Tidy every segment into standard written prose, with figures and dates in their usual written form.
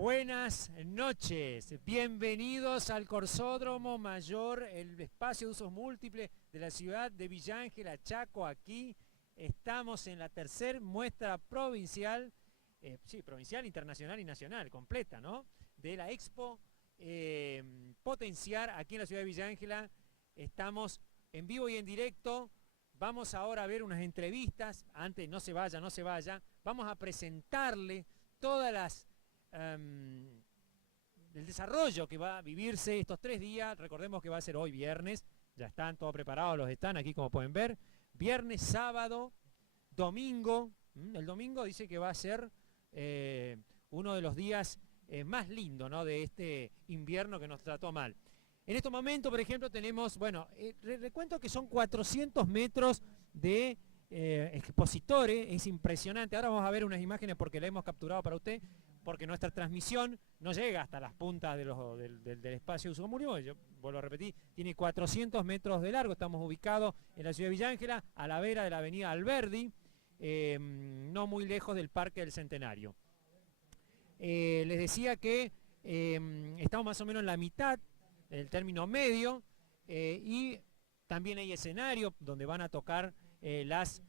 Buenas noches, bienvenidos al Corsódromo Mayor, el espacio de usos múltiples de la ciudad de Villa Ángela, Chaco. Aquí estamos en la tercera muestra provincial, provincial, internacional y nacional, completa, ¿no? De la Expo Potenciar aquí en la ciudad de Villa Ángela. Estamos en vivo y en directo. Vamos ahora a ver unas entrevistas. Antes, no se vaya, no se vaya. Vamos a presentarle todas las el desarrollo que va a vivirse estos 3 días. Recordemos que va a ser hoy viernes, ya están todos preparados, los están aquí como pueden ver, viernes, sábado, domingo. El domingo dice que va a ser uno de los días más lindos, ¿no?, de este invierno que nos trató mal. En este momento, por ejemplo, tenemos, bueno, recuento que son 400 metros de expositores, es impresionante. Ahora vamos a ver unas imágenes porque la hemos capturado para usted, porque nuestra transmisión no llega hasta las puntas del espacio de uso común. Yo vuelvo a repetir, tiene 400 metros de largo. Estamos ubicados en la ciudad de Villa Ángela, a la vera de la avenida Alberdi, no muy lejos del Parque del Centenario. Les decía que estamos más o menos en la mitad, el término medio, y también hay escenario donde van a tocar los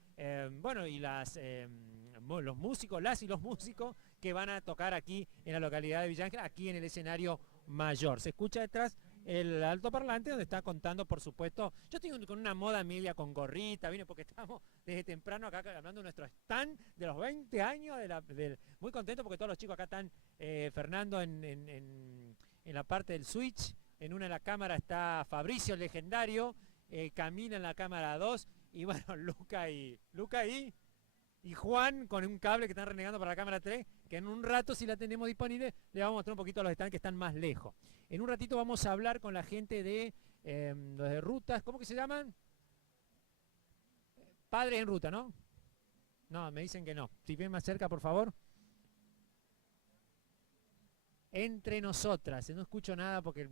músicos, las y los músicos que van a tocar aquí en la localidad de Villa Ángela, aquí en el escenario mayor. Se escucha detrás el altoparlante donde está contando, por supuesto. Yo estoy con una moda media con gorrita, vine porque estamos desde temprano acá hablando de nuestro stand de los 20 años, muy contento porque todos los chicos acá están, Fernando en la parte del switch, en una de las cámaras está Fabricio el legendario, Camila en la cámara 2, y bueno, Luca y Juan con un cable que están renegando para la cámara 3, que en un rato, si la tenemos disponible, le vamos a mostrar un poquito a los stands que están más lejos. En un ratito vamos a hablar con la gente de los de rutas, ¿cómo que se llaman? Padres en ruta, ¿no? No, me dicen que no. Si ven más cerca, por favor. Entre nosotras, no escucho nada porque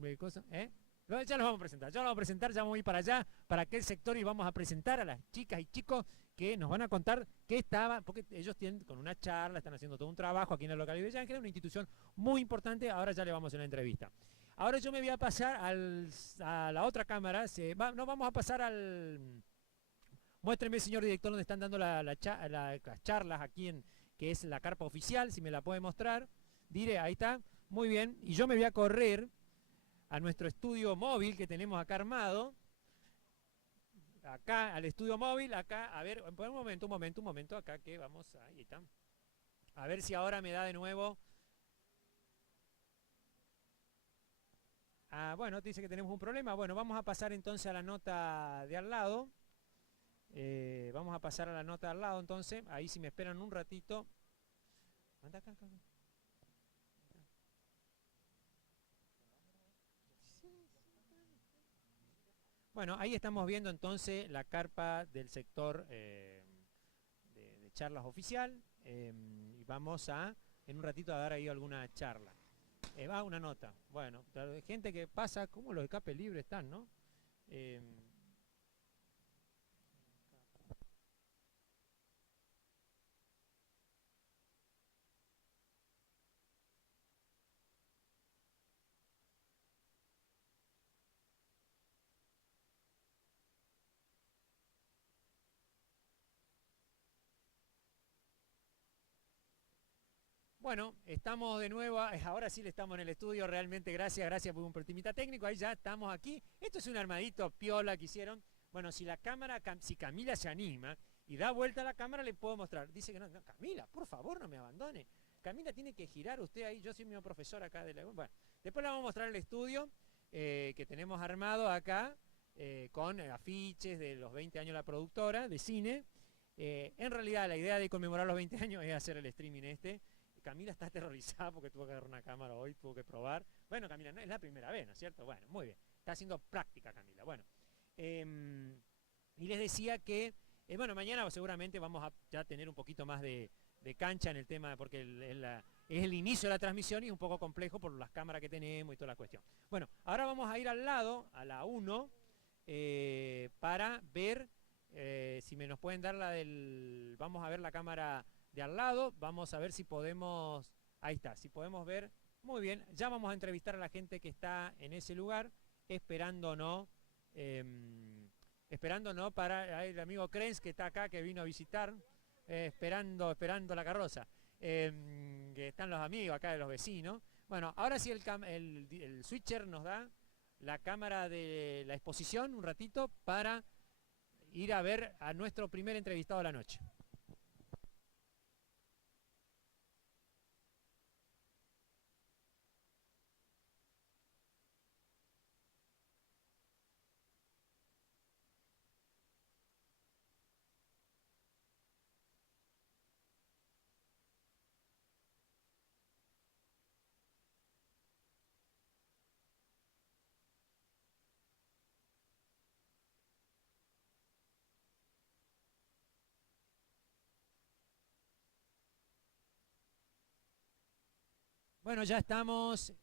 ya los vamos a presentar, ya vamos a ir para allá, para aquel sector, y vamos a presentar a las chicas y chicos que nos van a contar qué estaba, porque ellos tienen con una charla, están haciendo todo un trabajo aquí en la localidad de Villa Ángela, una institución muy importante. Ahora ya le vamos a hacer una entrevista. Ahora yo me voy a pasar a la otra cámara, no vamos a pasar al... Muéstreme, señor director, donde están dando las charlas aquí que es la carpa oficial, si me la puede mostrar. Diré, ahí está, muy bien, y yo me voy a correr a nuestro estudio móvil que tenemos acá armado, acá al estudio móvil, acá, a ver, un momento, acá que vamos, ahí está, a ver si ahora me da de nuevo. Bueno, dice que tenemos un problema. Bueno, vamos a pasar entonces a la nota de al lado, vamos a pasar a la nota de al lado entonces, ahí si me esperan un ratito. Anda acá. Bueno, ahí estamos viendo entonces la carpa del sector de charlas oficial, y vamos en un ratito a dar ahí alguna charla. Va una nota. Bueno, gente que pasa, como los escapes libres están, ¿no? Bueno, estamos de nuevo, ahora sí le estamos en el estudio, realmente gracias por un pertimita técnico, ahí ya estamos aquí. Esto es un armadito piola que hicieron. Bueno, si Camila se anima y da vuelta a la cámara, le puedo mostrar. Dice que no, Camila, por favor, no me abandone. Camila, tiene que girar usted ahí, yo soy mi profesor acá de la... Bueno, después le vamos a mostrar el estudio que tenemos armado acá, con afiches de los 20 años de la productora de cine. En realidad la idea de conmemorar los 20 años es hacer el streaming Camila está aterrorizada porque tuvo que agarrar una cámara hoy, tuvo que probar. Bueno, Camila, no es la primera vez, ¿no es cierto? Bueno, muy bien. Está haciendo práctica, Camila. Bueno, y les decía que, bueno, mañana seguramente vamos a ya tener un poquito más de cancha en el tema, porque es el inicio de la transmisión y es un poco complejo por las cámaras que tenemos y toda la cuestión. Bueno, ahora vamos a ir al lado, a la 1, para ver si me nos pueden dar vamos a ver la cámara de al lado, vamos a ver si podemos, ahí está, si podemos ver Muy bien, ya vamos a entrevistar a la gente que está en ese lugar, esperándonos, esperándonos para el amigo Krenz que está acá, que vino a visitar, esperando la carroza, que están los amigos acá de los vecinos. Bueno, ahora sí el switcher nos da la cámara de la exposición un ratito para ir a ver a nuestro primer entrevistado de la noche. Bueno, ya estamos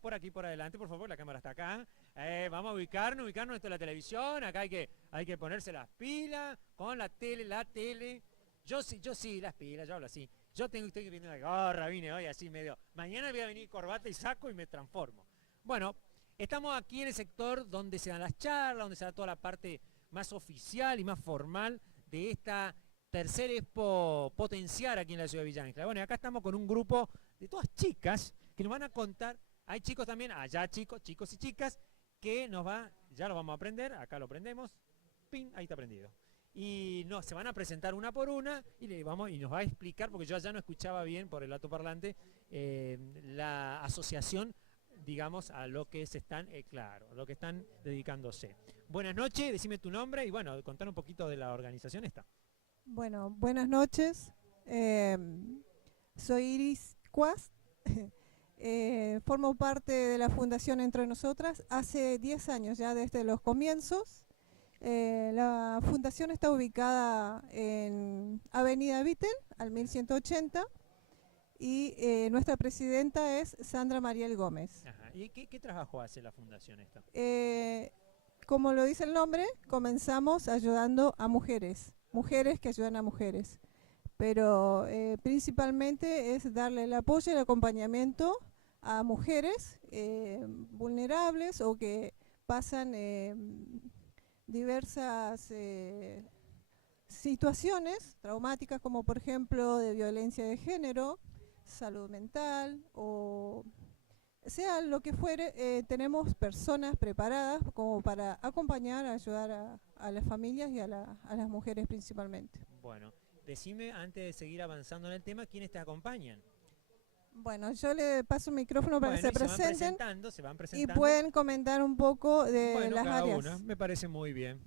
por aquí, por adelante, por favor, la cámara está acá. Vamos a ubicarnos, esto es la televisión, acá hay que ponerse las pilas con la tele. Yo sí, las pilas, yo hablo así. Estoy que viene una gorra, vine hoy así medio. Mañana voy a venir corbata y saco y me transformo. Bueno, estamos aquí en el sector donde se dan las charlas, donde se da toda la parte más oficial y más formal de esta tercer expo potenciar aquí en la ciudad de Villa Ángela. Bueno, y acá estamos con un grupo de todas chicas que nos van a contar, hay chicos también, allá chicos y chicas, que ya lo vamos a aprender, acá lo aprendemos, pin, ahí está prendido. Y se van a presentar una por una y nos va a explicar, porque yo allá no escuchaba bien por el altoparlante, la asociación, digamos, a lo que se están, a lo que están dedicándose. Buenas noches, decime tu nombre y bueno, contar un poquito de la organización esta. Bueno, buenas noches. Soy Iris Cuast. Formo parte de la Fundación Entre Nosotras hace 10 años ya desde los comienzos. La fundación está ubicada en Avenida Vittel, al 1180, y nuestra presidenta es Sandra Mariel Gómez. Ajá. ¿Y qué trabajo hace la fundación esta? Como lo dice el nombre, comenzamos ayudando a mujeres que ayudan a mujeres. Pero principalmente es darle el apoyo y el acompañamiento a mujeres vulnerables o que pasan diversas situaciones traumáticas, como por ejemplo de violencia de género, salud mental o sea lo que fuere. Tenemos personas preparadas como para acompañar, ayudar a las familias y a las mujeres principalmente. Bueno, decime, antes de seguir avanzando en el tema, ¿quiénes te acompañan? Bueno, yo le paso el micrófono para que se presenten se van presentando y pueden comentar un poco de las áreas. Una, me parece muy bien.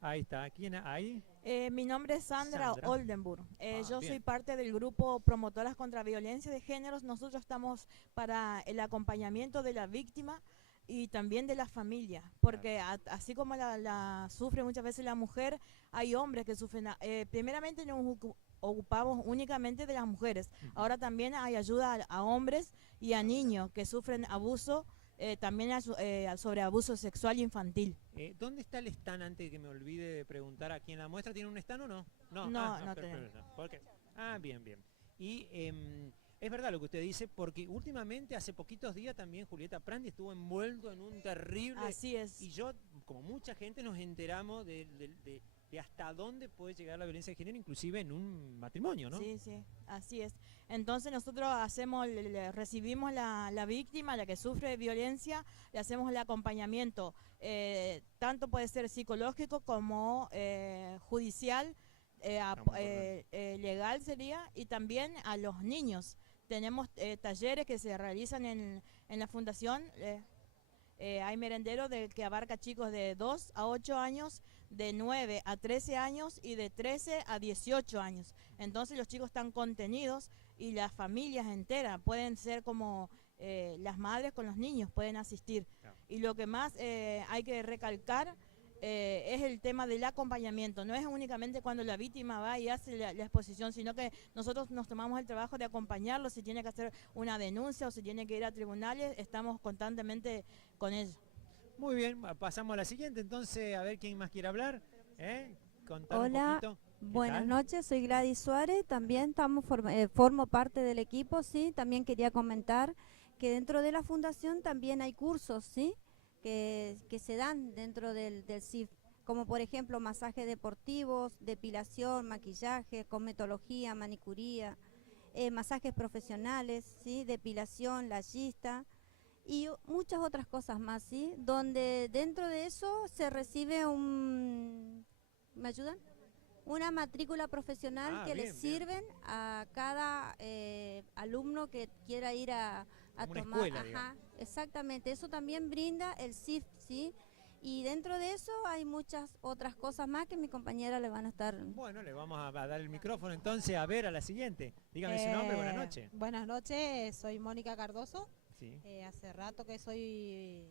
Ahí está. ¿Quién hay? Mi nombre es Sandra Oldenburg. Yo bien. soy parte del grupo Promotoras contra Violencia de Géneros. Nosotros estamos para el acompañamiento de la víctima y también de la familia, porque así como la sufre muchas veces la mujer, hay hombres que sufren. Primeramente nos ocupamos únicamente de las mujeres. Ahora también hay ayuda a hombres y a niños que sufren abuso, también sobre abuso sexual infantil. ¿Dónde está el stand, antes de que me olvide de preguntar aquí en la muestra? ¿Tiene un stand o no? No tenemos. Bien. Y es verdad lo que usted dice, porque últimamente, hace poquitos días también Julieta Prandi estuvo envuelto en un terrible... Así es. Y yo, como mucha gente, nos enteramos de hasta dónde puede llegar la violencia de género, inclusive en un matrimonio, ¿no? Sí, así es. Entonces nosotros recibimos la víctima, la que sufre violencia, le hacemos el acompañamiento, tanto puede ser psicológico como judicial, legal sería, y también a los niños. Tenemos talleres que se realizan en la fundación. Hay merendero que abarca chicos de 2 a 8 años, de 9 a 13 años y de 13 a 18 años. Entonces los chicos están contenidos y las familias enteras pueden ser como las madres con los niños, pueden asistir. Claro. Y lo que más hay que recalcar es el tema del acompañamiento. No es únicamente cuando la víctima va y hace la exposición, sino que nosotros nos tomamos el trabajo de acompañarlo. Si tiene que hacer una denuncia o si tiene que ir a tribunales, estamos constantemente con ellos. Muy bien, pasamos a la siguiente entonces, a ver quién más quiere hablar. Contar Hola, un poquito. Buenas tal? noches, soy Gladys Suárez, también formo parte del equipo, sí, también quería comentar que dentro de la fundación también hay cursos, sí, que se dan dentro del CIF, como por ejemplo masajes deportivos, depilación, maquillaje, cosmetología, manicuría, masajes profesionales, sí, depilación, layista y muchas otras cosas más, sí, donde dentro de eso se recibe ¿me ayudan? Una matrícula profesional que le Bien, bien. sirven a cada alumno que quiera ir a Como una tomar. escuela, digamos. Ajá, exactamente, eso también brinda el CIF, ¿sí? Y dentro de eso hay muchas otras cosas más que mi compañera le van a estar... Bueno, le vamos a dar el micrófono entonces a ver a la siguiente. Dígame su nombre, buenas noches. Buenas noches, soy Mónica Cardoso. Sí. Hace rato que soy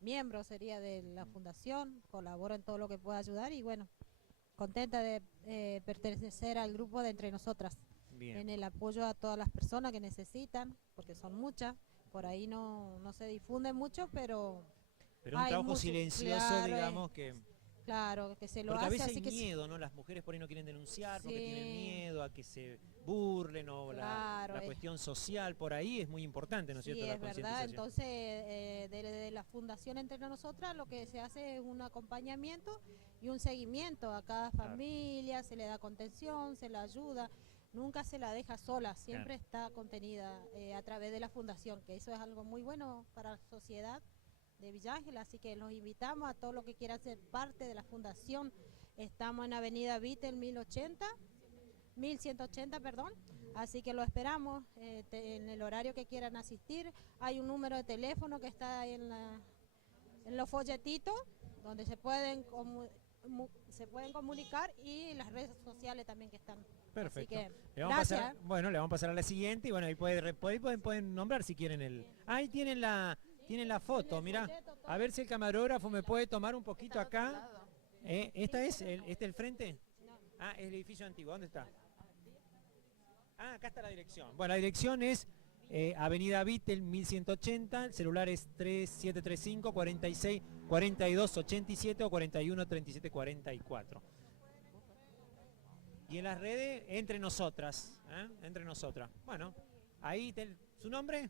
miembro, sería de la fundación, colaboro en todo lo que pueda ayudar y bueno, contenta de pertenecer al grupo de Entre Nosotras, Bien. en el apoyo a todas las personas que necesitan, porque son muchas, por ahí no se difunde mucho, pero Pero un hay trabajo mucho, silencioso, claro, digamos que... claro, que se lo Porque a hace, veces así hay que miedo, ¿no? Las mujeres por ahí no quieren denunciar porque tienen Sí. miedo a que se burlen o Claro, la cuestión social por ahí es muy importante, ¿no es Sí, cierto? La es verdad. concientización. Entonces, de la Fundación Entre Nosotras lo que se hace es un acompañamiento y un seguimiento a cada Claro. familia, se le da contención, se la ayuda, nunca se la deja sola, siempre está contenida a través de la Fundación, que eso es algo muy bueno para la sociedad de Villa Ángel, así que los invitamos a todos los que quieran ser parte de la Fundación. Estamos en Avenida Vitel 1180, perdón. Así que lo esperamos en el horario que quieran asistir. Hay un número de teléfono que está ahí en los folletitos donde se pueden comunicar y las redes sociales también que están. Perfecto. Así que, Le vamos a pasar, gracias. bueno, le vamos a pasar a la siguiente y bueno, ahí pueden nombrar si quieren el... Ahí tienen la foto, mira. A ver si el camarógrafo me puede tomar un poquito acá. ¿Esta es el frente? Ah, es el edificio antiguo. ¿Dónde está? Ah, acá está la dirección. Bueno, la dirección es Avenida Vitel 1180, el celular es 3735 46 42 87 o 41 37 44. Y en las redes, Entre Nosotras, Entre Nosotras. Bueno, ahí, ¿su nombre?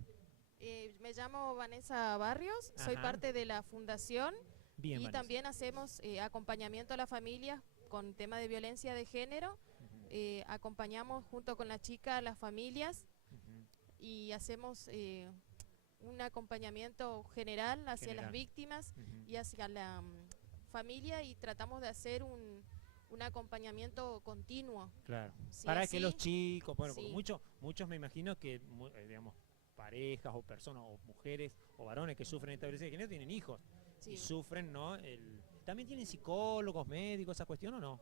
Me llamo Vanessa Barrios, soy Ajá. parte de la fundación Bien, y Vanessa. también hacemos acompañamiento a la familia con tema de violencia de género. Acompañamos junto con la chica a las familias y hacemos un acompañamiento general hacia las víctimas y hacia la familia y tratamos de hacer un acompañamiento continuo. Claro. Sí, Para así, que los chicos, bueno, porque sí. muchos me imagino que, digamos, parejas o personas o mujeres o varones que sufren esta violencia de género tienen hijos Sí. y sufren, ¿no? ¿También tienen psicólogos, médicos, esa cuestión o no?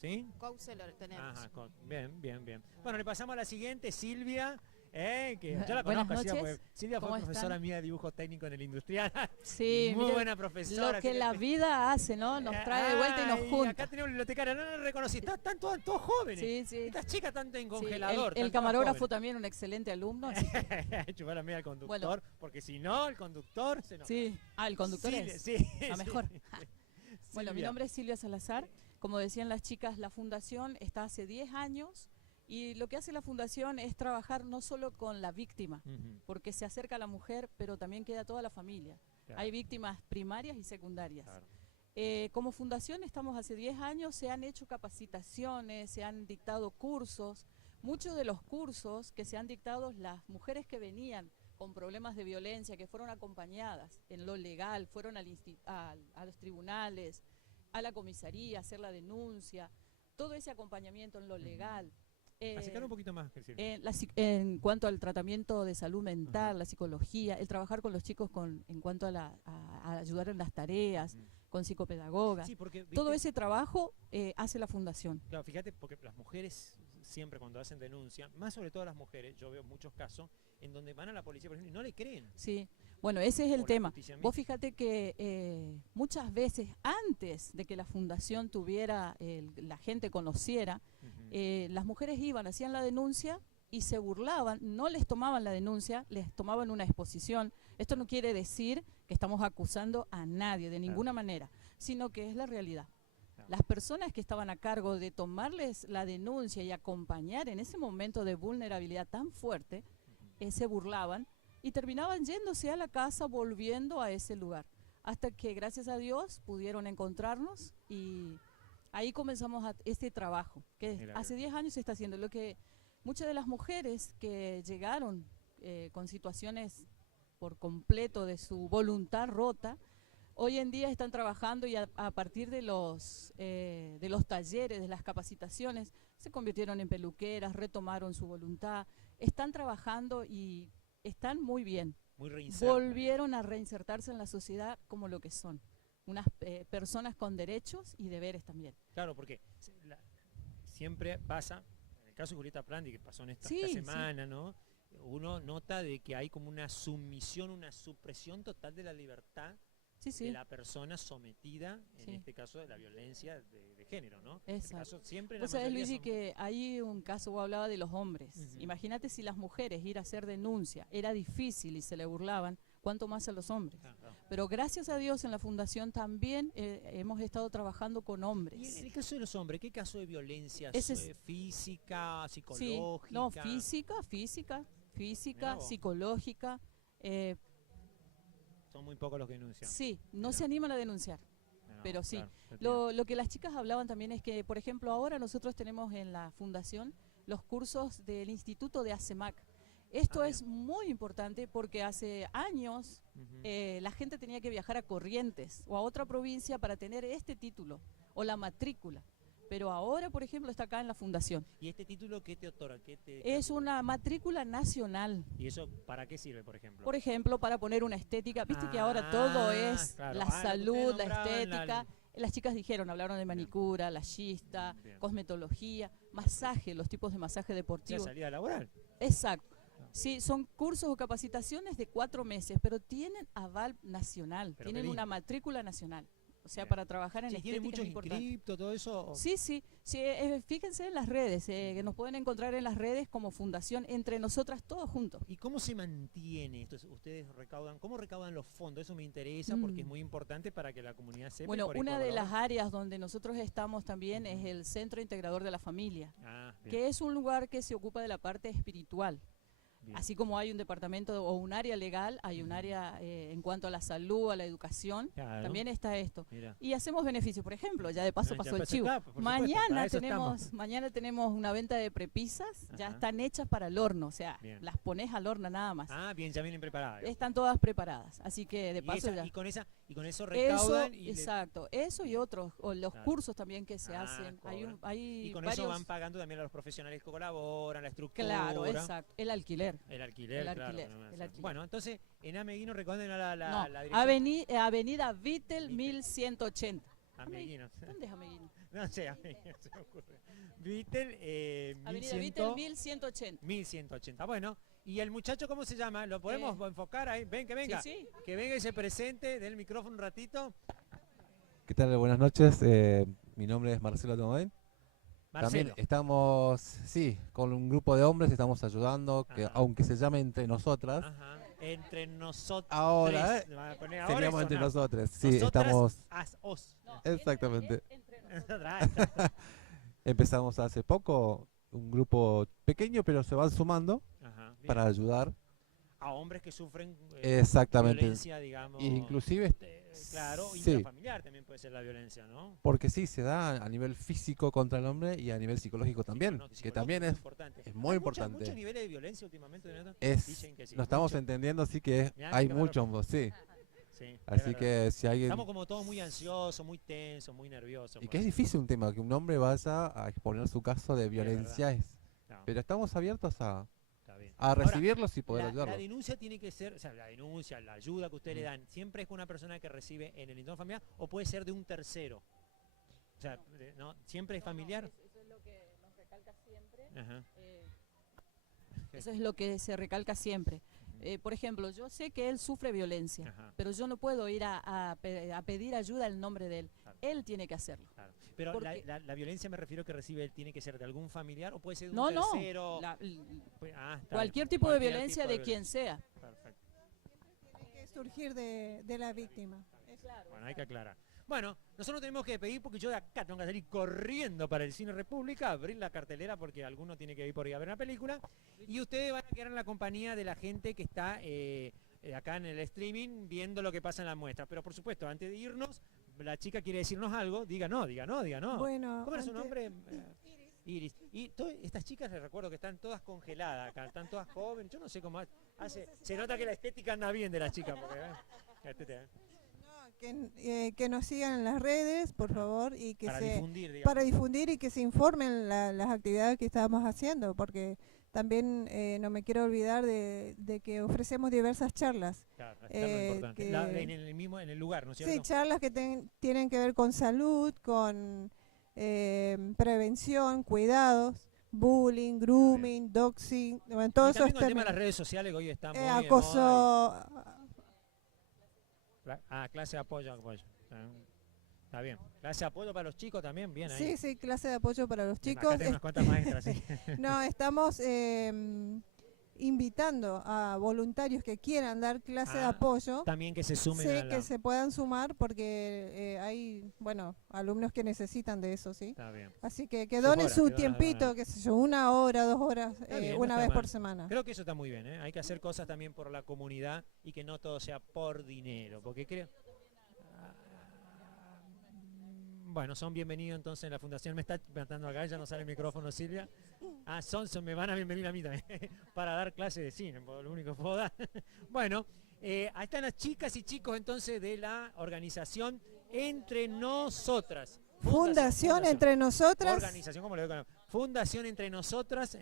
¿Sí? Counselor tenemos. Ajá, bien. Bueno, le pasamos a la siguiente, Silvia, que yo la Buenas conozco, noches. pues, Silvia fue ¿Cómo profesora están? mía de dibujo técnico en el industrial. Sí, muy mire buena profesora. lo que la vida hace, ¿no? Nos trae de vuelta y nos Ay, junta. Acá tenemos una bibliotecaria, no la reconocí, están todos jóvenes. Sí, sí. Estas chicas están en Sí, congelador. el están todas camarógrafo jóvenes. también un excelente alumno. así que- Chupar la media al conductor, Bueno. porque si no, el conductor se nos... sí. Ah, el conductor Silvia, es sí, la sí. mejor. Bueno, mi Silvia. nombre es Silvia Salazar. Como decían las chicas, la fundación está hace 10 años y lo que hace la fundación es trabajar no solo con la víctima, Ujú, porque se acerca a la mujer, pero también queda toda la familia. claro, Hay víctimas primarias y secundarias. claro. Como fundación estamos hace 10 años, se han hecho capacitaciones, se han dictado cursos. Muchos de los cursos que se han dictado, las mujeres que venían con problemas de violencia, que fueron acompañadas en lo legal, fueron a los tribunales, a la comisaría, a hacer la denuncia, todo ese acompañamiento en lo legal. Acercar un poquito más, Silvia. En cuanto al tratamiento de salud mental, Ajá. la psicología, el trabajar con los chicos en cuanto a ayudar en las tareas, Ujú. con psicopedagogas. Sí, porque, Todo viste, ese trabajo hace la fundación. claro, fíjate, porque las mujeres siempre cuando hacen denuncia, más sobre todo las mujeres, yo veo muchos casos en donde van a la policía, por ejemplo, y no le creen. Sí. Bueno, ese es o el la tema. justicia misma. Vos fíjate que muchas veces antes de que la fundación tuviera, la gente conociera, Ujú. las mujeres iban, hacían la denuncia y se burlaban, no les tomaban la denuncia, les tomaban una exposición. Esto no quiere decir que estamos acusando a nadie de ninguna manera, sino que es la realidad. Claro. las personas que estaban a cargo de tomarles la denuncia y acompañar en ese momento de vulnerabilidad tan fuerte, se burlaban y terminaban yéndose a la casa, volviendo a ese lugar. Hasta que, gracias a Dios, pudieron encontrarnos y ahí comenzamos este trabajo, que hace 10 años se está haciendo. Lo que muchas de las mujeres que llegaron con situaciones por completo de su voluntad rota, hoy en día están trabajando y a partir de los talleres, de las capacitaciones, se convirtieron en peluqueras, retomaron su voluntad, están trabajando y están muy bien. Muy reinsertas. Volvieron a reinsertarse en la sociedad como lo que son, unas personas con derechos y deberes también. Claro, porque siempre pasa, en el caso de Julieta Prandi, que pasó en esta Sí, semana, ¿no? Uno nota de que hay como una sumisión, una supresión total de la libertad de la persona sometida, en este caso de la violencia de género, ¿no? En este caso, siempre la Vos sabés, mayoría Luigi, son... que hay un caso, vos hablaba de los hombres. Imagínate si las mujeres ir a hacer denuncia era difícil y se le burlaban, cuánto más a los hombres. Pero gracias a Dios en la fundación también hemos estado trabajando con hombres. Y en el caso de los hombres, ¿qué caso de violencia? ¿Física, psicológica? Sí, no, física, psicológica. Son muy pocos los que denuncian. Sí, no se animan a denunciar, pero sí. Claro, lo que las chicas hablaban también es que, por ejemplo, ahora nosotros tenemos en la fundación los cursos del Instituto de ACEMAC. Esto es muy importante porque hace años la gente tenía que viajar a Corrientes o a otra provincia para tener este título o la matrícula. Pero ahora, por ejemplo, está acá en la fundación. ¿Y este título qué te otorga? Es una matrícula nacional. ¿Y eso para qué sirve, por ejemplo? Por ejemplo, para poner una estética. Viste que ahora todo es la salud, la estética. Las chicas hablaron de manicura, layista, cosmetología, masaje, los tipos de masaje deportivo. ¿La salida laboral? Exacto. Sí, son cursos o capacitaciones de 4 meses, pero tienen aval nacional, tienen una matrícula nacional. O sea, para trabajar en estética ¿Tiene mucho es importante. inscripto, todo eso? Sí, fíjense en las redes, que nos pueden encontrar en las redes como fundación, entre nosotras todos juntos. ¿Y cómo se mantiene esto? ¿Ustedes cómo recaudan los fondos? Eso me interesa porque es muy importante para que la comunidad sepa. Bueno, una de las áreas donde nosotros estamos también es el Centro Integrador de la Familia, que es un lugar que se ocupa de la parte espiritual. Bien. Así como hay un departamento o un área legal, hay un área en cuanto a la salud, a la educación, también está esto. Mira. Y hacemos beneficios, por ejemplo, ya de paso pasó el chivo. Mañana tenemos una venta de prepisas, ya están hechas para el horno, o sea, las pones al horno nada más. Bien, ya vienen preparadas. Están todas preparadas, así que de paso ya. Y con eso recaudan. Exacto, eso y otros, o los cursos también que se hacen. Y con eso van pagando también a los profesionales que colaboran, la estructura. Claro, exacto, el alquiler. El alquiler. Bueno, entonces, en Ameguino recuerden la dirección. Avenida Vittel 1180. Ameguino. ¿Dónde es Ameguino? No sé, Ameguino se me ocurre. Vittel, Avenida Vittel 1180. 1180, bueno. ¿Y el muchacho cómo se llama? ¿Lo podemos enfocar ahí? Ven, que venga. Sí. Que venga y se presente, den el micrófono un ratito. ¿Qué tal? Buenas noches. Mi nombre es Marcelo Tomain. También estamos, con un grupo de hombres estamos ayudando, que aunque se llame entre nosotras. Entre nosotros. Ahora, seríamos entre nosotros. Sí, estamos. Exactamente. Empezamos hace poco, un grupo pequeño, pero se van sumando para ayudar a hombres que sufren violencia, digamos. Inclusive claro, intrafamiliar también puede ser la violencia, ¿no? Porque sí, se da a nivel físico contra el hombre y a nivel psicológico también, que también es muy importante. Muchos niveles de violencia últimamente. Dicen que sí, lo estamos entendiendo, así que hay muchos, sí. Así que si alguien... Estamos como todos muy ansiosos, muy tensos, muy nerviosos. Y que es difícil un tema, que un hombre vaya a exponer su caso de violencia, pero estamos abiertos a recibirlos y poder ayudarlos. La denuncia tiene que ser, o sea, la denuncia, la ayuda que ustedes le dan, ¿siempre es con una persona que recibe en el entorno familiar o puede ser de un tercero? O sea, ¿no? ¿Siempre es familiar? Eso es lo que nos recalca siempre. Eso es lo que se recalca siempre. Por ejemplo, yo sé que él sufre violencia, pero yo no puedo ir a pedir ayuda en nombre de él. Él tiene que hacerlo. Claro. Pero la violencia me refiero que recibe él, ¿tiene que ser de algún familiar o puede ser de un tercero? Cualquier tipo de violencia de quien sea. Perfecto. Tiene que surgir de la víctima. Bueno, hay que aclarar. Bueno, nosotros tenemos que despedir porque yo de acá tengo que salir corriendo para el Cine República, abrir la cartelera porque alguno tiene que ir por ahí a ver una película. Y ustedes van a quedar en la compañía de la gente que está acá en el streaming viendo lo que pasa en la muestra. Pero por supuesto, antes de irnos, la chica quiere decirnos algo. Diga no. Bueno, ¿cómo era su nombre? Iris. Y estas chicas les recuerdo que están todas congeladas acá, están todas jóvenes. Yo no sé cómo hace. Se nota que la estética anda bien de las chicas. Porque, que nos sigan en las redes, por favor, y que para difundir y que se informen las actividades que estamos haciendo, porque también no me quiero olvidar de que ofrecemos diversas charlas. Claro, importante. En el lugar, ¿no es cierto? Sí, charlas que tienen que ver con salud, con prevención, cuidados, bullying, grooming, doxing, bueno, todo eso. Y también con el tema de las redes sociales que hoy están muy acoso. Clase de apoyo. Está bien. Clase de apoyo para los chicos también, bien ahí. Sí, clase de apoyo para los chicos. Acá tengo unas cuantas maestras, sí. No, estamos invitando a voluntarios que quieran dar clase de apoyo. También que se sumen. Sí, que se puedan sumar porque hay, alumnos que necesitan de eso, ¿sí? Está bien. Así que donen su tiempito, qué sé yo, 1 hora, 2 horas, una vez por semana. Creo que eso está muy bien, ¿eh? Hay que hacer cosas también por la comunidad y que no todo sea por dinero, porque creo... Bueno, son bienvenidos entonces en la fundación. Me está matando acá, ya no sale el micrófono, Silvia. Me van a bienvenir a mí también para dar clases de cine, por lo único que puedo dar. Bueno, ahí están las chicas y chicos entonces de la organización Entre Nosotras. Fundación Entre Nosotras. Organización, ¿cómo le digo? Fundación Entre Nosotras.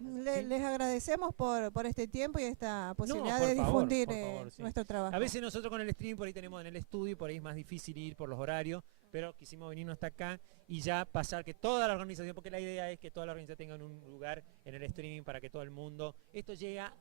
Les agradecemos por este tiempo y esta posibilidad de difundir nuestro trabajo. A veces nosotros con el stream por ahí tenemos en el estudio, por ahí es más difícil ir por los horarios, pero quisimos venirnos hasta acá y ya pasar que toda la organización, porque la idea es que toda la organización tenga un lugar en el streaming para que todo el mundo, esto llega,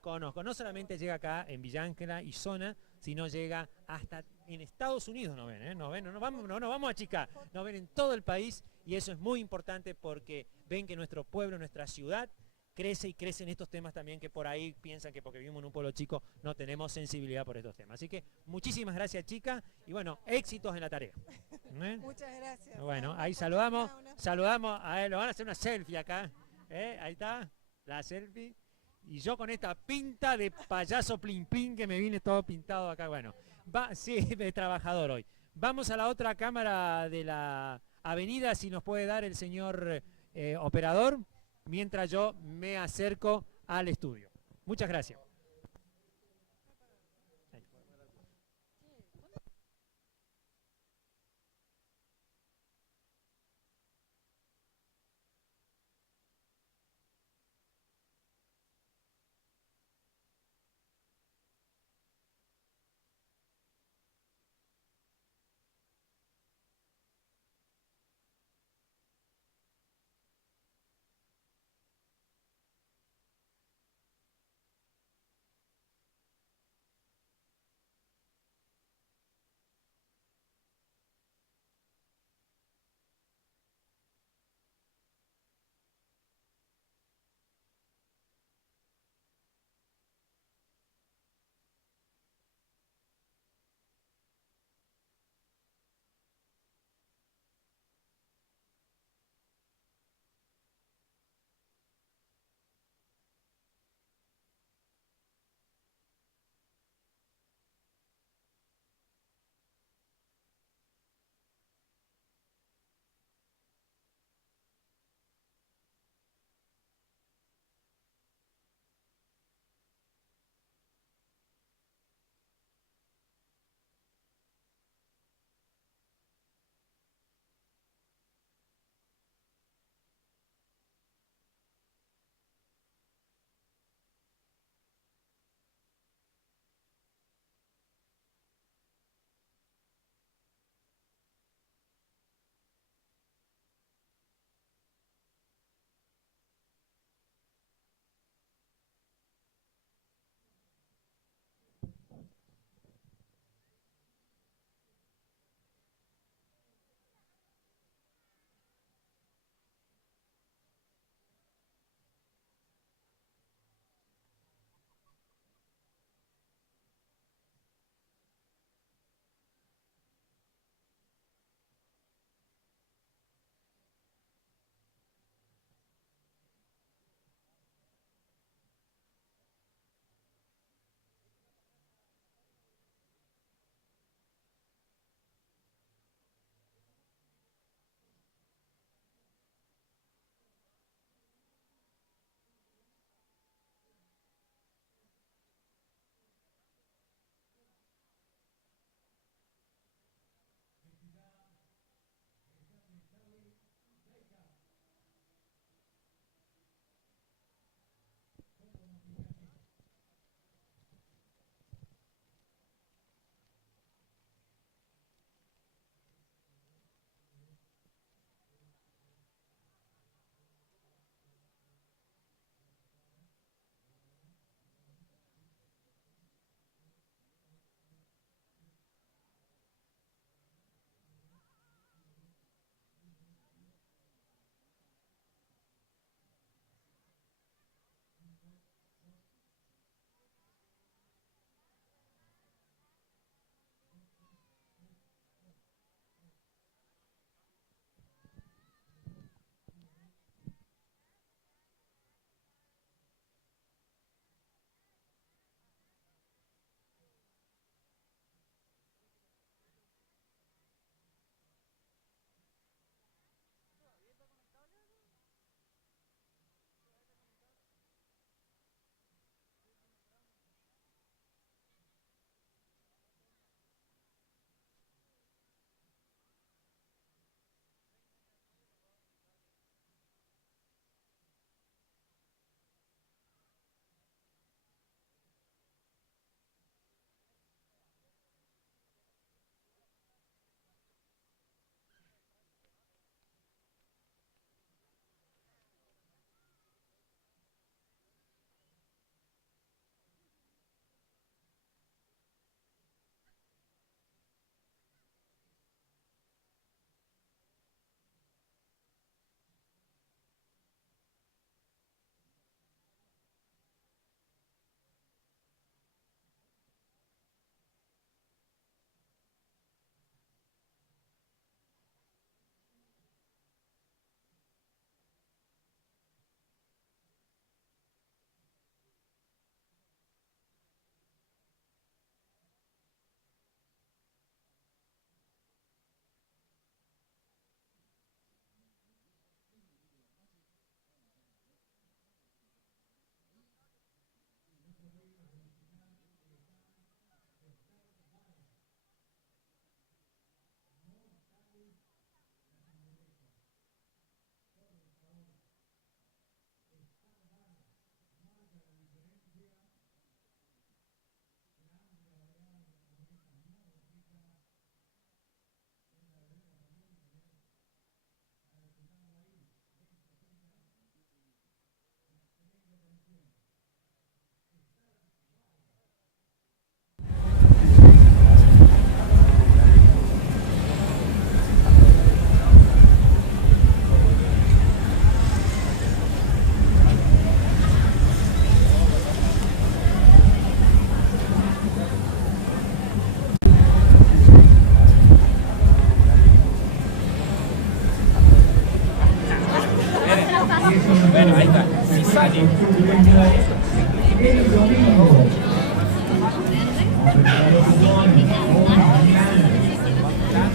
conozco, no solamente llega acá en Villa Ángela y zona, sino llega hasta en Estados Unidos, nos ven, no vamos a chicar, nos ven en todo el país y eso es muy importante porque ven que nuestro pueblo, nuestra ciudad, crece y crece en estos temas también que por ahí piensan que porque vivimos en un pueblo chico no tenemos sensibilidad por estos temas. Así que muchísimas gracias, chicas, y bueno, éxitos en la tarea. Muchas gracias. Bueno, ahí saludamos a él, lo van a hacer una selfie acá. Ahí está, la selfie. Y yo con esta pinta de payaso plin plin que me viene todo pintado acá. Bueno, de trabajador hoy. Vamos a la otra cámara de la avenida, si nos puede dar el señor operador, mientras yo me acerco al estudio. Muchas gracias.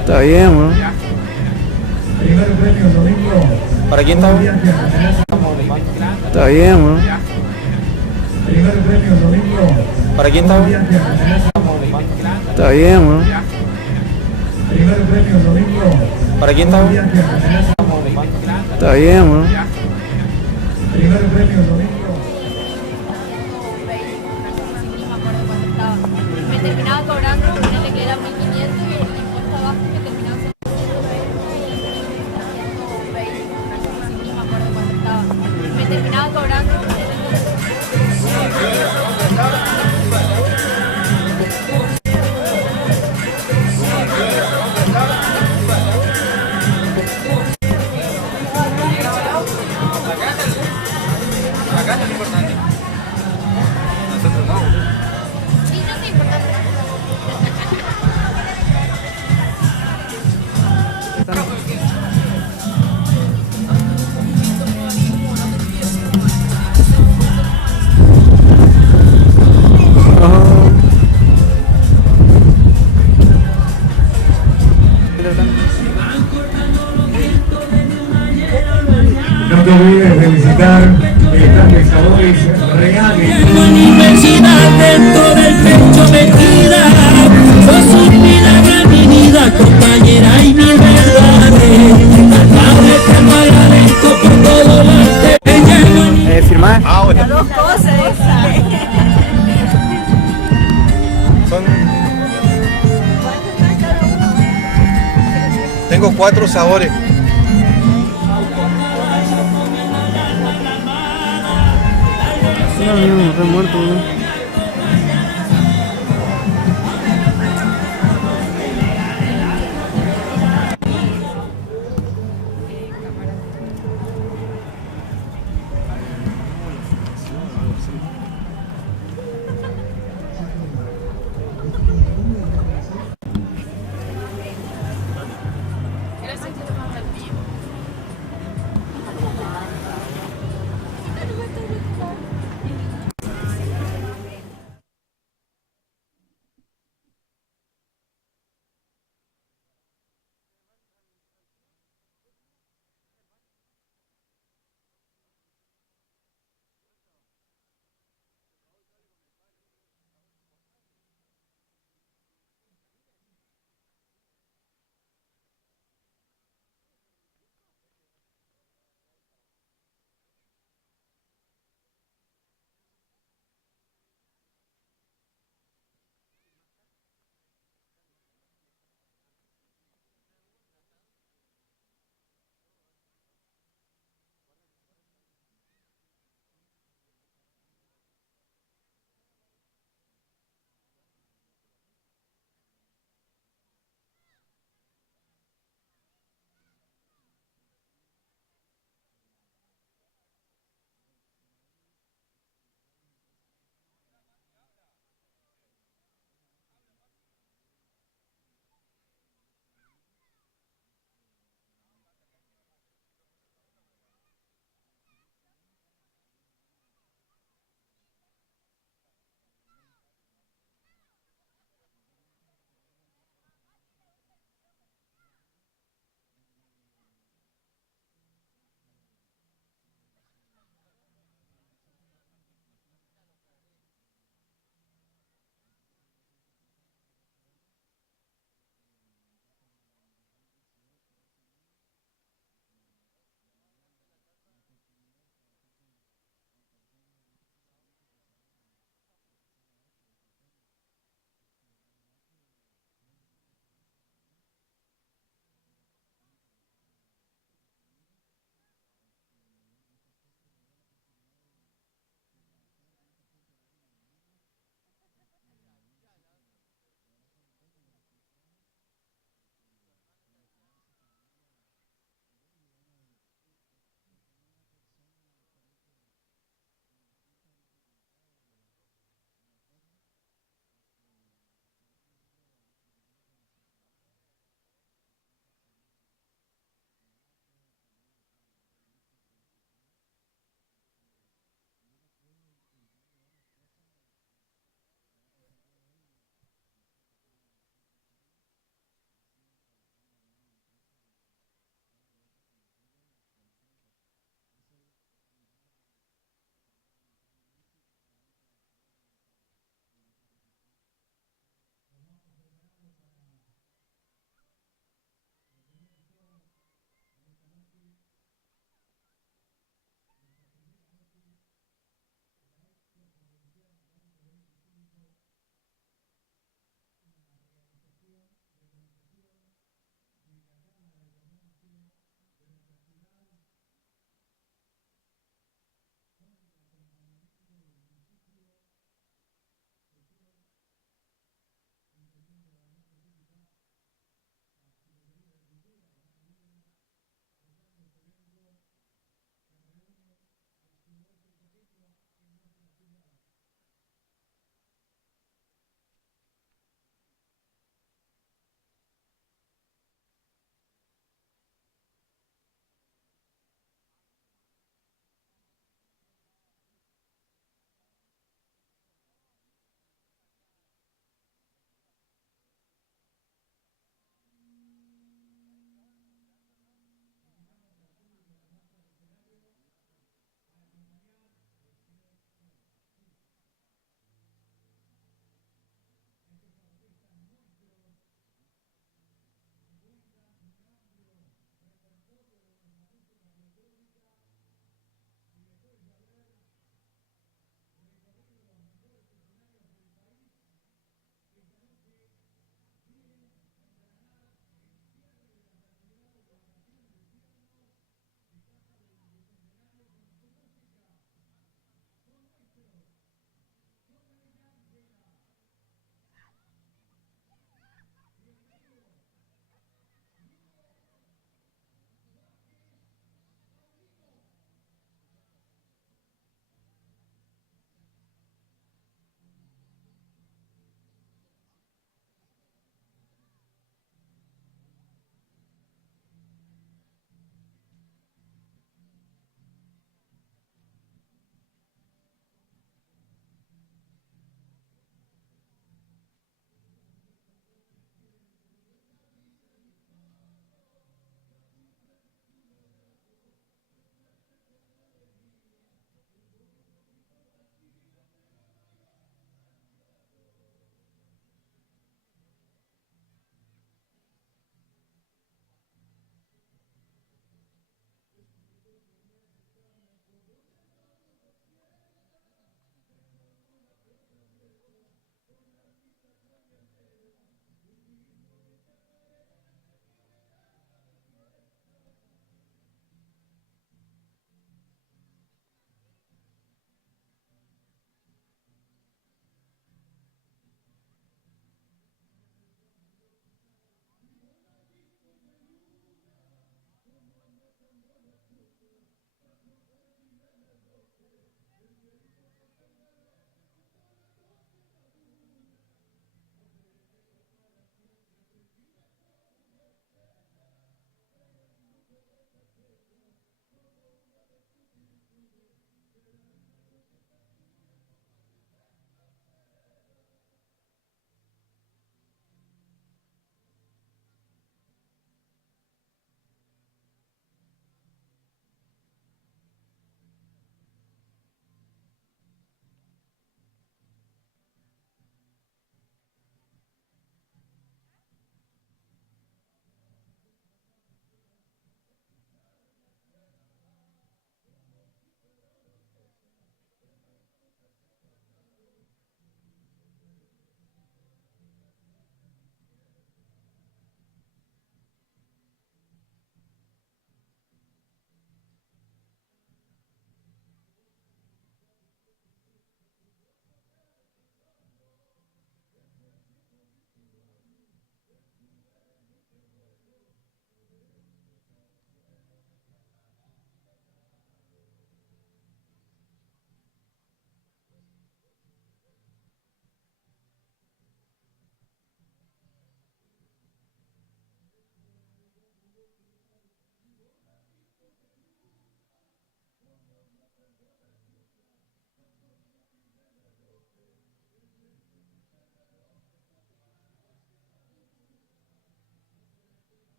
Está bien, ¿no? ¿Para quién está? Está bien, ¿no? ¿Para quién está? Está bien, ¿no? ¿Para quién está? Está bien, ¿no? Me terminaba cobrando, ponele que era 1.500 y el impuesto abajo me terminaba siendo 120, no me acuerdo cuánto estaba. Me terminaba cobrando. La casa es importante. Nosotros no. Sí, no es importante. No te olvides de visitar estas pescadores reales. La universidad dentro del pecho metida, sos un milagro en mi vida, compañera y mi verdades. Al Padre te lo agradezco por todo lo que te llevo. ¿Firmar? Ah, bueno. Las dos cosas. Son... Tengo 4 sabores. No, estoy muerto, ¿no?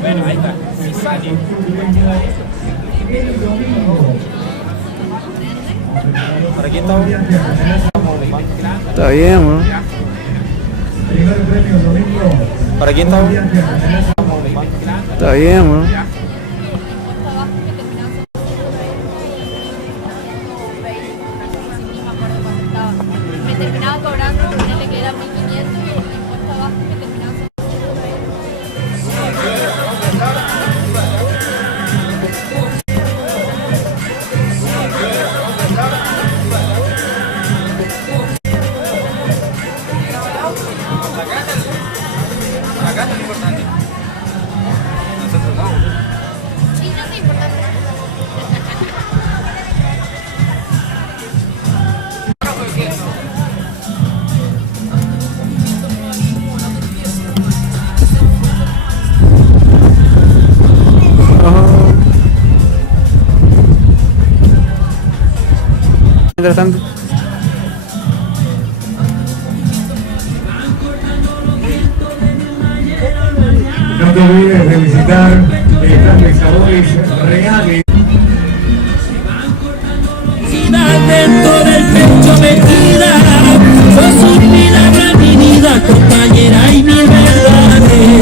Bueno, ahí está. Sí sale. ¿Para quién estamos? Está bien, ¿no? ¿Para quién estamos? Está bien, ¿no? Me terminaba cobrando, ponerle que era 1.500 y el impuesto abajo me terminaba Acá es lo importante. Nosotros no. Sí, yo soy importante. Mientras tanto. No te olvides de visitar el stand de sabores reales. Dentro del pecho metida, sos un milagro en mi vida, compañera, y mil verdades.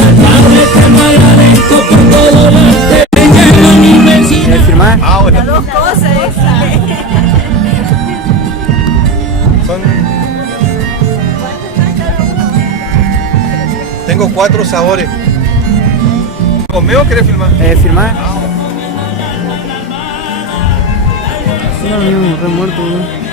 Al Padre te lo agradezco por todo lo que me lleva a mi inmensidad. ¿Quieres firmar? Las dos cosas. Son... Tengo 4 sabores. ¿Conmigo querés filmar? ¿Firmar? No, no, re muerto, ¿no?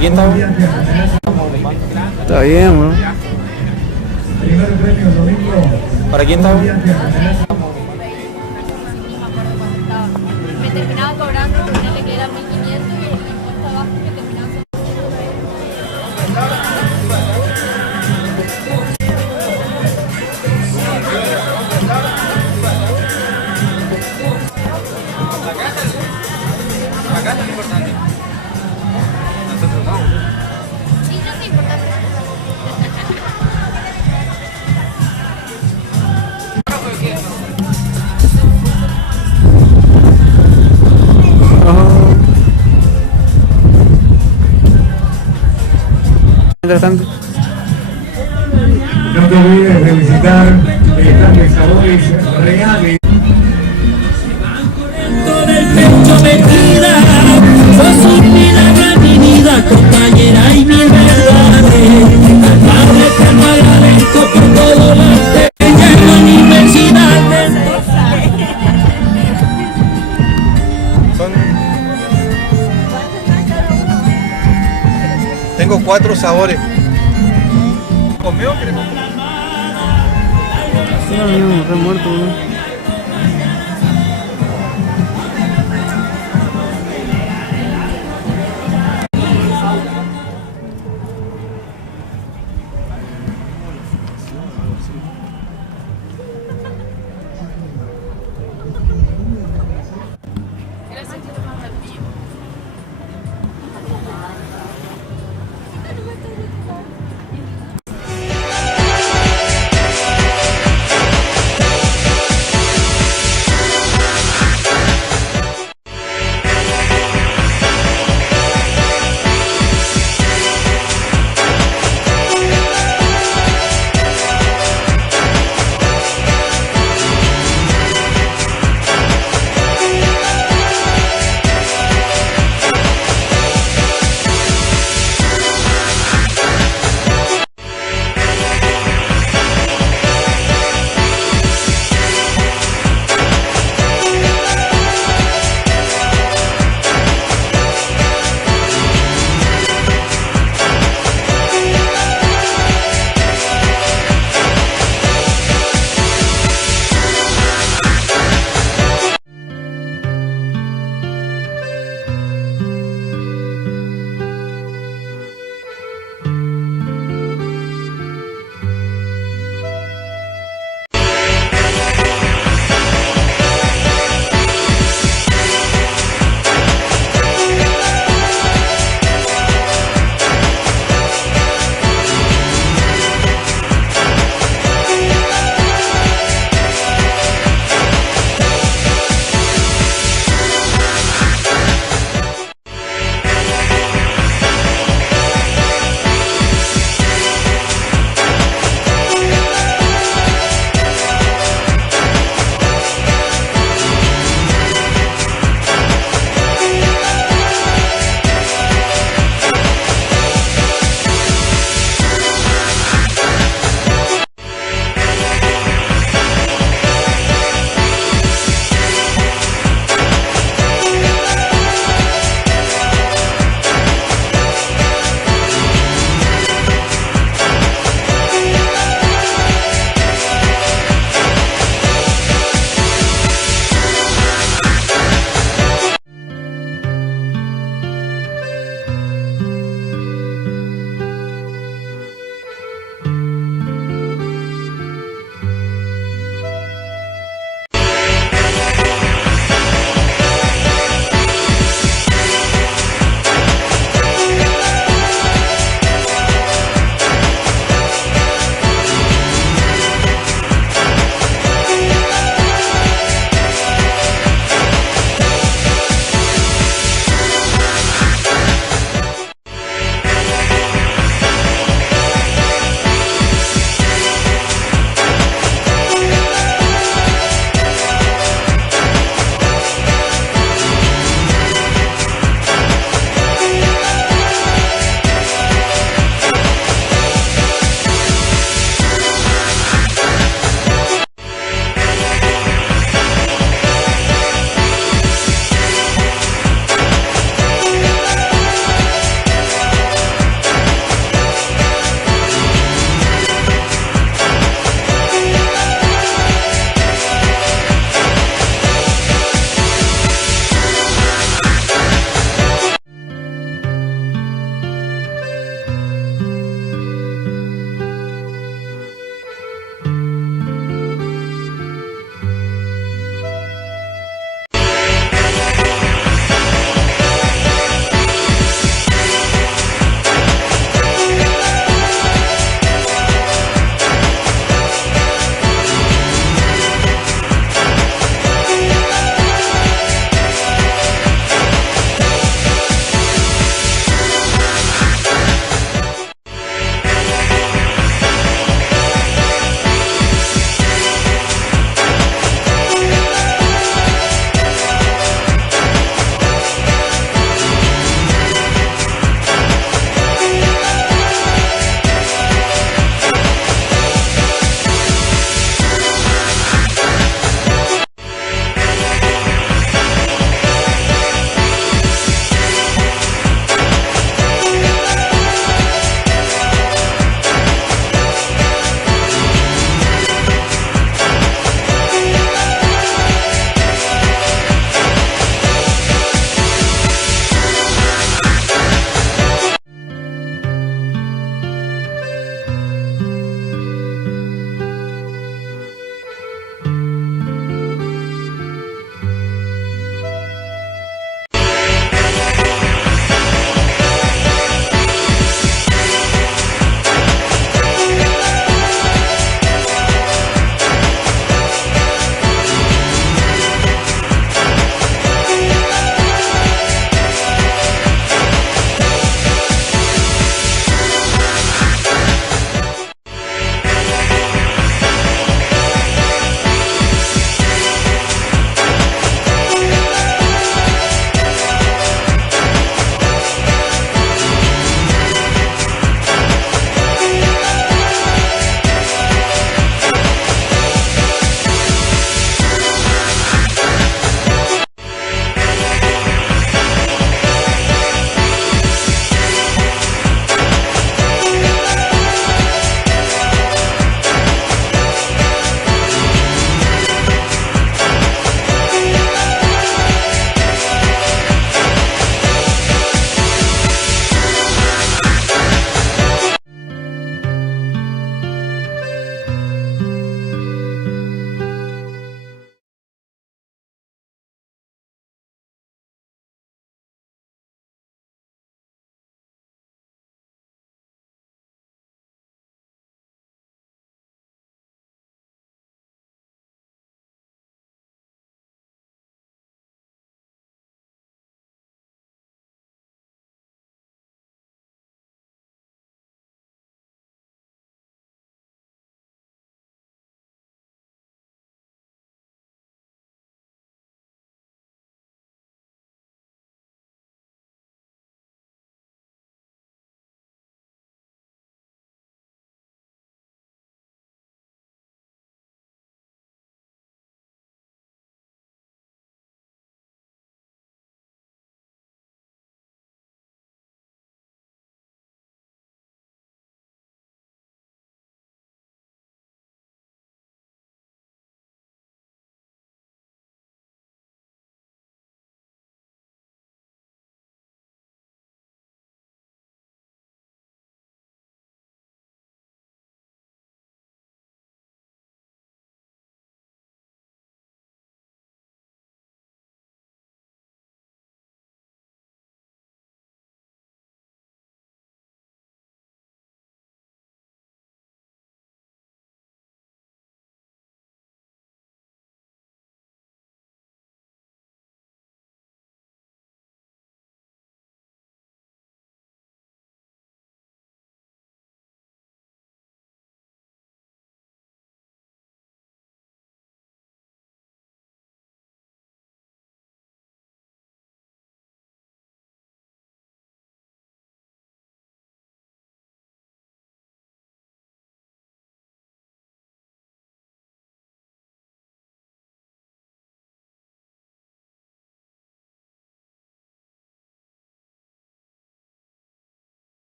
quién estamos? Está bien, bro. ¿Para quién estamos? Me terminaba cobrando, ponerle que era 1500 y el impuesto abajo me terminaba Acá es lo importante. Nosotros no. Sí, yo soy importante. Mientras tanto. No te olvides de visitar el stand de sabores reales. Del pecho metida, sos un milagro en mi vida, compañera y mi verdades. Al Padre te lo agradezco por todo lo que llevo en inmensidad. Tengo 4 sabores. ¿Conmigo querés comprar? No, no, re muerto, bro.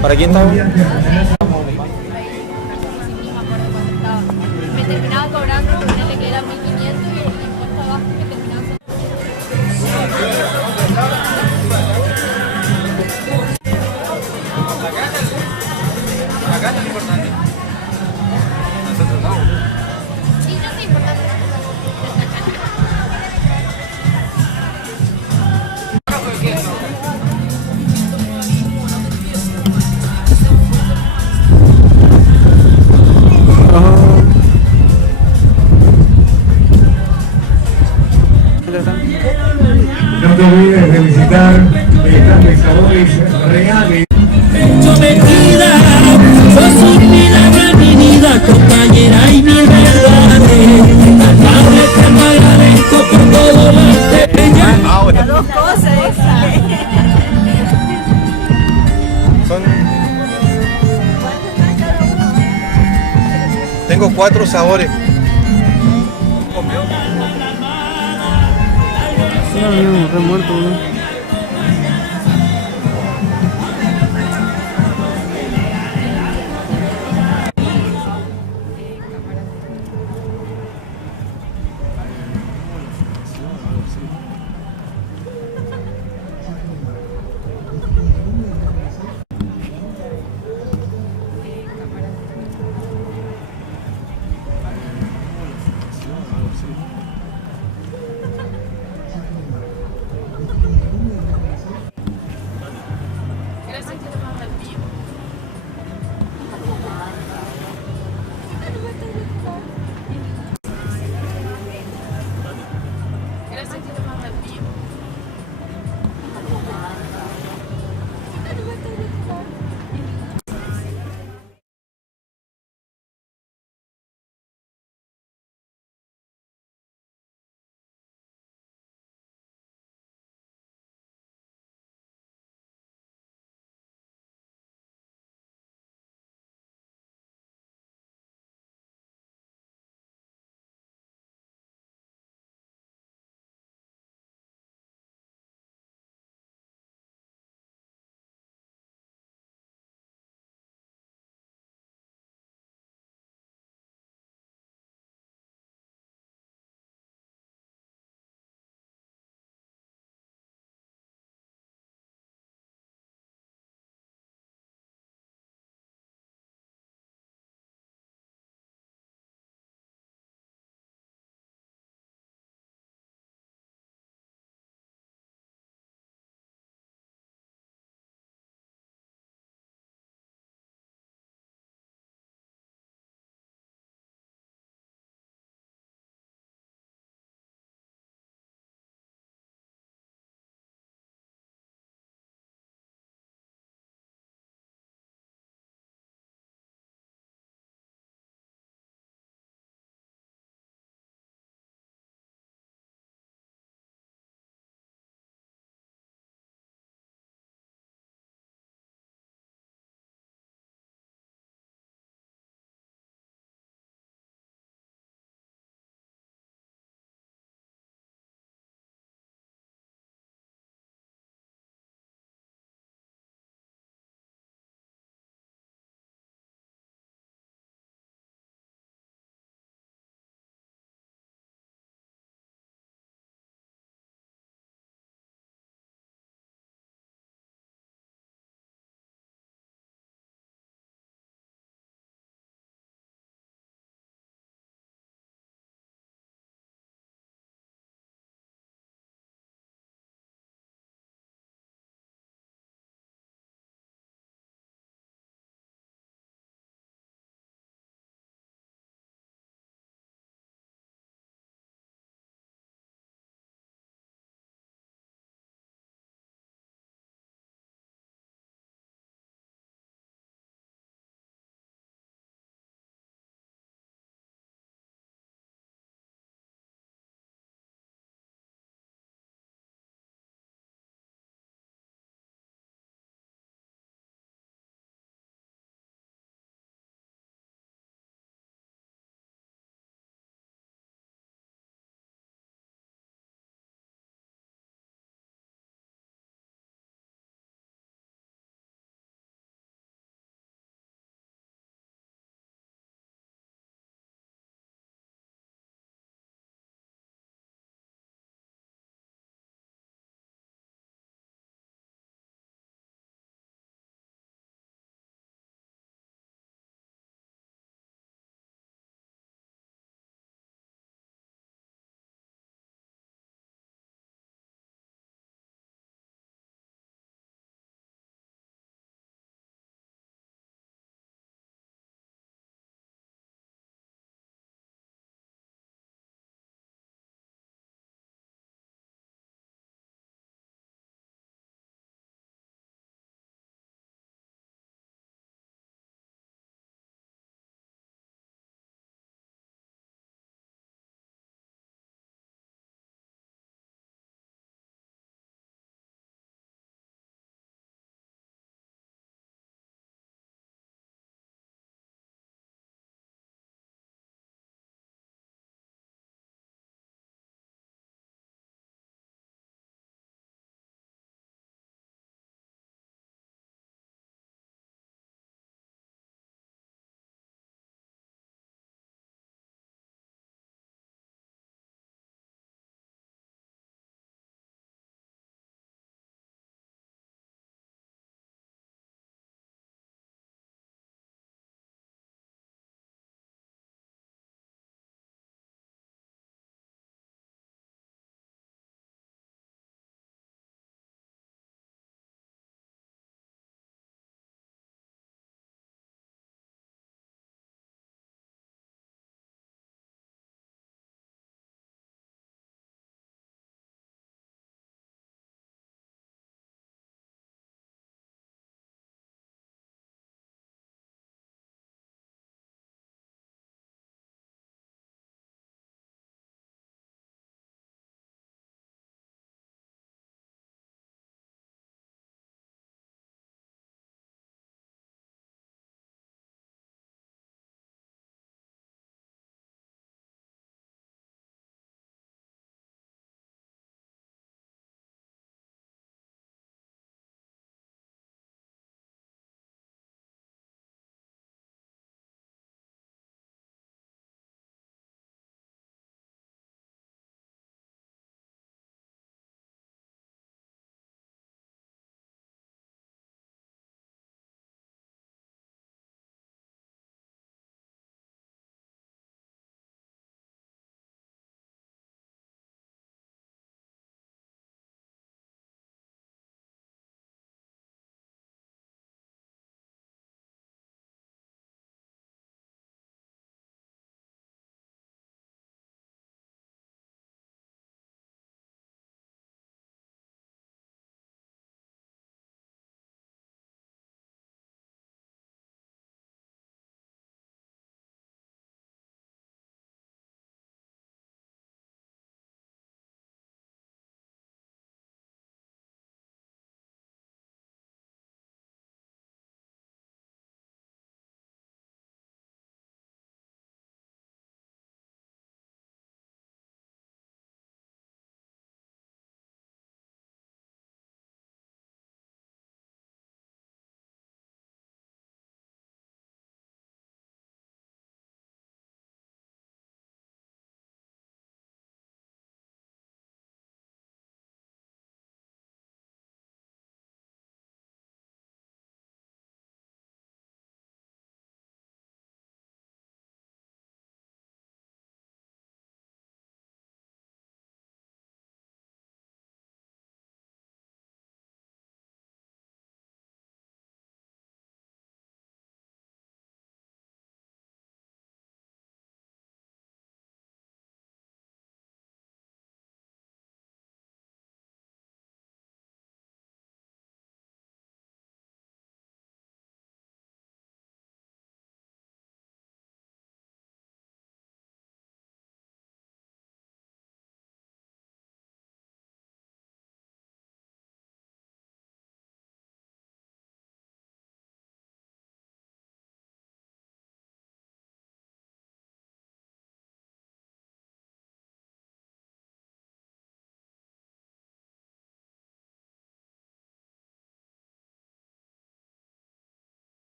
¿Para quién estaba? Me terminaba cobrando, ponerle que era 1500 y el impuesto abajo me terminaba Acá no es importante. Nosotros no. Sí, yo soy importante. No te olvides de visitar Están de Sabores Reales. Prometida, sos un milagro en mi vida, compañera y mi verdades. Padre, te agradezco por todo lo que ella. Las dos cosas. Tengo 4 sabores. No, re muerto, ¿no?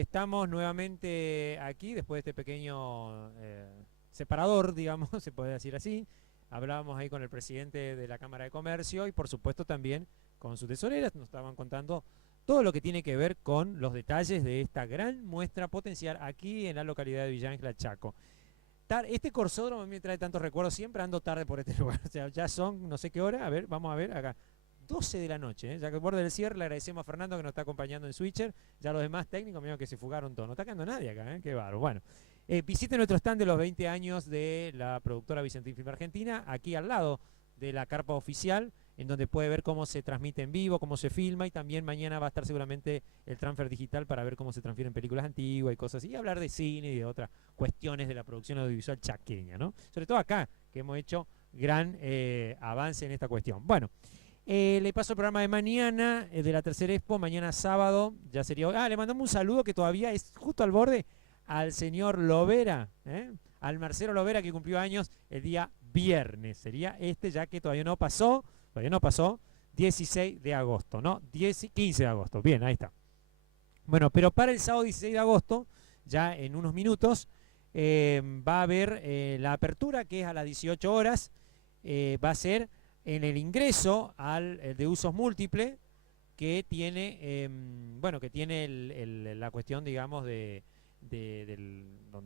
estamos nuevamente aquí después de este pequeño separador, digamos, se puede decir así. Hablábamos ahí con el presidente de la Cámara de Comercio y por supuesto también con su tesorera. Nos estaban contando todo lo que tiene que ver con los detalles de esta gran muestra potencial aquí en la localidad de Villa Ángela, Chaco. Este corsódromo a mí me trae tantos recuerdos, siempre ando tarde por este lugar. O sea, ya son no sé qué hora, a ver, vamos a ver acá. 12 de la noche, ya que al borde del cierre le agradecemos a Fernando que nos está acompañando en Switcher, ya los demás técnicos, mira que se fugaron todos, no está quedando nadie acá, qué bárbaro. Bueno, visiten nuestro stand de los 20 años de la productora Vicentín Film Argentina, aquí al lado de la carpa oficial, en donde puede ver cómo se transmite en vivo, cómo se filma, y también mañana va a estar seguramente el transfer digital para ver cómo se transfieren películas antiguas y cosas así, y hablar de cine y de otras cuestiones de la producción audiovisual chaqueña, ¿no? Sobre todo acá, que hemos hecho gran avance en esta cuestión. Bueno, le paso el programa de mañana, de la Tercera Expo, mañana sábado, ya sería... le mandamos un saludo que todavía es justo al borde al señor Lovera, al Marcelo Lovera, que cumplió años el día viernes, sería ya que todavía no pasó, 16 de agosto, ¿no? 15 de agosto, bien, ahí está. Bueno, pero para el sábado 16 de agosto, ya en unos minutos, va a haber la apertura, que es a las 18 horas, va a ser en el ingreso al de usos múltiples, que tiene, la cuestión, digamos, donde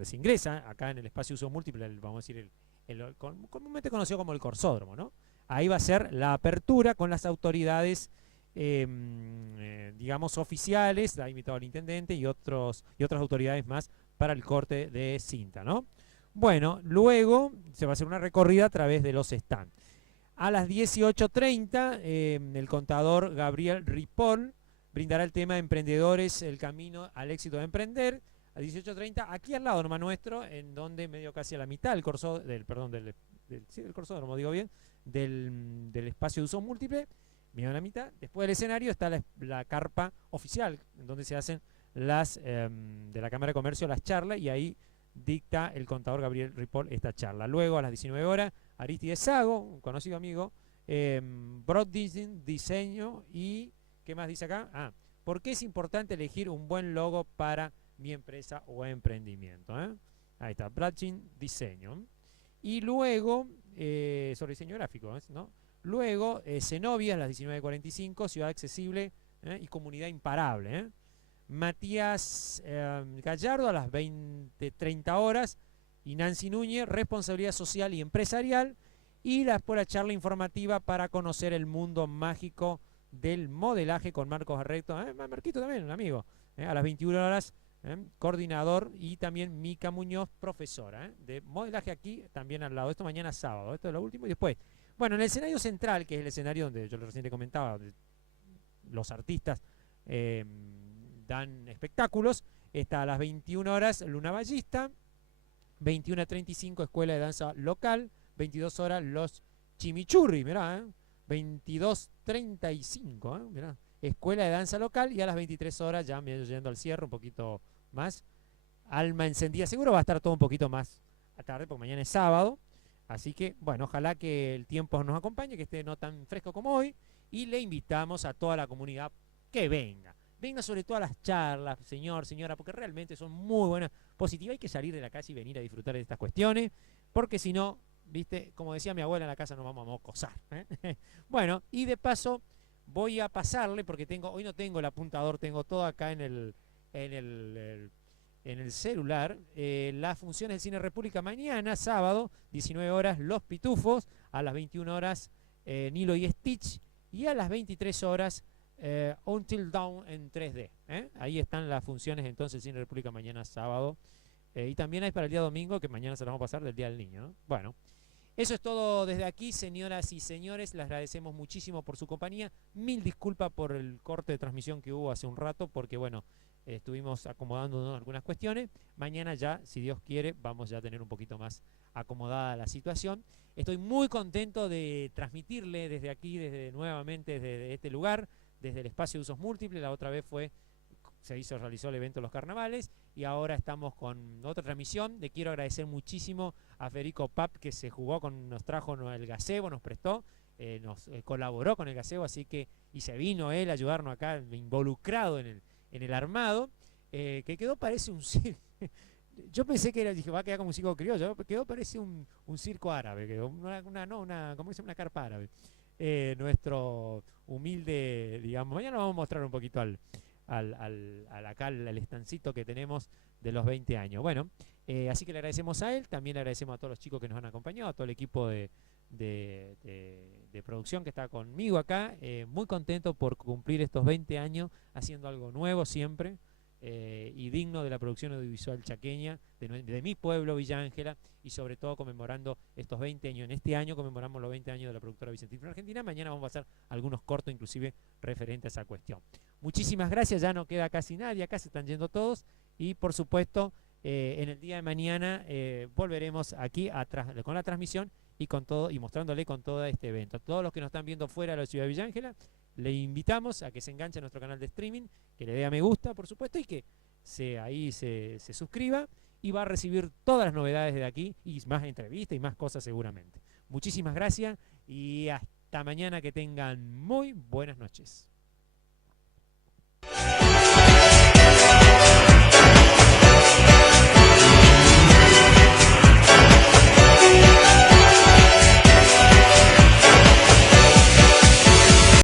se ingresa, acá en el espacio de usos múltiples, vamos a decir, comúnmente conocido como el corsódromo, ¿no? Ahí va a ser la apertura con las autoridades, digamos, oficiales, ha invitado al intendente y otras autoridades más para el corte de cinta, ¿no? Bueno, luego se va a hacer una recorrida a través de los stands. A las 18:30, el contador Gabriel Ripoll brindará el tema de emprendedores, el camino al éxito de emprender. A 18:30, aquí al lado nomás nuestro, en donde medio casi a la mitad del corsódromo, digo bien, del espacio de uso múltiple, medio a la mitad. Después del escenario está la carpa oficial, en donde se hacen de la Cámara de Comercio las charlas, y ahí dicta el contador Gabriel Ripoll esta charla. Luego a las 19 horas, Aristides Sago, un conocido amigo, broadcasting, diseño y... ¿qué más dice acá? ¿Por qué es importante elegir un buen logo para mi empresa o emprendimiento? Ahí está, broadcasting, diseño. Y luego, sobre diseño gráfico, ¿no? Luego, Zenobia a las 19:45, Ciudad Accesible y Comunidad Imparable. Matías Gallardo a las 20:30 horas, y Nancy Núñez, responsabilidad social y empresarial, y después la charla informativa para conocer el mundo mágico del modelaje con Marcos Arrecto, Marquito también, un amigo, a las 21 horas, coordinador, y también Mica Muñoz, profesora de modelaje, aquí también al lado. Esto mañana sábado, esto es lo último. Y después, bueno, en el escenario central, que es el escenario donde yo recién te comentaba, donde los artistas dan espectáculos, está a las 21 horas Luna Ballista, 21:35 Escuela de Danza Local, 22 horas Los Chimichurri, mirá, 22:35, mirá, Escuela de Danza Local, y a las 23 horas, ya me yendo al cierre un poquito más, Alma Encendida. Seguro va a estar todo un poquito más a tarde, porque mañana es sábado, así que, bueno, ojalá que el tiempo nos acompañe, que esté no tan fresco como hoy, y le invitamos a toda la comunidad que venga sobre todo a las charlas, señora, porque realmente son muy buenas, positivas. Hay que salir de la casa y venir a disfrutar de estas cuestiones, porque si no, viste, como decía mi abuela, en la casa nos vamos a mocosar. Bueno, y de paso voy a pasarle, porque hoy no tengo el apuntador, tengo todo acá en el celular, las funciones del Cine República mañana, sábado, 19 horas, Los Pitufos, a las 21 horas, Nilo y Stitch, y a las 23 horas, Until Dawn en 3D. Ahí están las funciones entonces Cine República mañana sábado, y también hay para el día domingo, que mañana se las vamos a pasar, del Día del Niño, ¿no? Bueno, eso es todo desde aquí, señoras y señores. Les agradecemos muchísimo por su compañía. Mil disculpas por el corte de transmisión que hubo hace un rato, porque bueno, estuvimos acomodándonos algunas cuestiones. Mañana ya, si Dios quiere, vamos ya a tener un poquito más acomodada la situación. Estoy muy contento de transmitirle desde aquí, nuevamente desde este lugar, desde el espacio de usos múltiples. La otra vez realizó el evento de los carnavales, y ahora estamos con otra transmisión. Le quiero agradecer muchísimo a Federico Pap, que nos trajo el gazebo, nos prestó, nos colaboró con el gazebo, así que, y se vino él a ayudarnos acá, involucrado en el armado. que quedó parece un circo. Yo pensé que era, dije, va a quedar como un circo criollo, quedó parece un circo árabe, quedó ¿cómo se llama? Una carpa árabe. Nuestro humilde, digamos, mañana vamos a mostrar un poquito acá al estancito que tenemos de los 20 años. Bueno, así que le agradecemos a él, también le agradecemos a todos los chicos que nos han acompañado, a todo el equipo de producción que está conmigo acá, muy contento por cumplir estos 20 años haciendo algo nuevo siempre, y digno de la producción audiovisual chaqueña, de mi pueblo Villa Ángela, y sobre todo conmemorando estos 20 años. En este año conmemoramos los 20 años de la productora Vicentina Argentina. Mañana vamos a hacer algunos cortos inclusive referentes a esa cuestión. Muchísimas gracias, ya no queda casi nadie, acá se están yendo todos, y por supuesto en el día de mañana volveremos aquí con la transmisión y con todo, y mostrándole con todo este evento. A todos los que nos están viendo fuera de la ciudad de Villa Ángela, le invitamos a que se enganche a nuestro canal de streaming, que le dé a me gusta, por supuesto, y que ahí se suscriba, y va a recibir todas las novedades de aquí, y más entrevistas y más cosas seguramente. Muchísimas gracias, y hasta mañana, que tengan muy buenas noches.